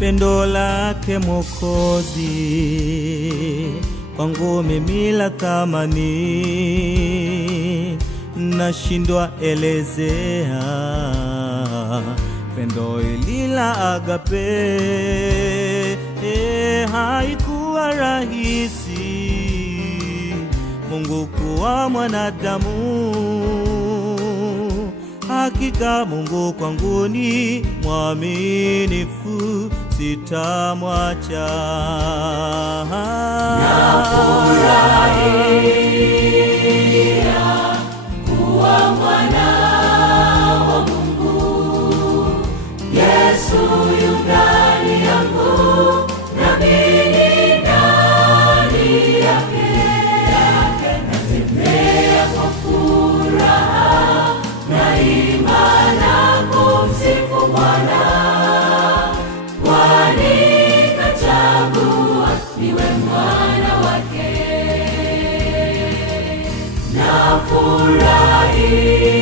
pendo lake Mwokozi kwangu mimi la thamani, nashindwa elezea pendo hili la agape. Haikuwa rahisi Mungu kuwa mwanadamu, hakika Mungu kwangu ni mwaminifu, sitamwacha. Nafurahia kuwa mwana wa Mungu, Yesu yu ndani yangu, nami ni ndani yake. Natembea kwa furaha, naimba na kumsifu Bwana, kwani kachagua niwe mwana wake. Nafurahi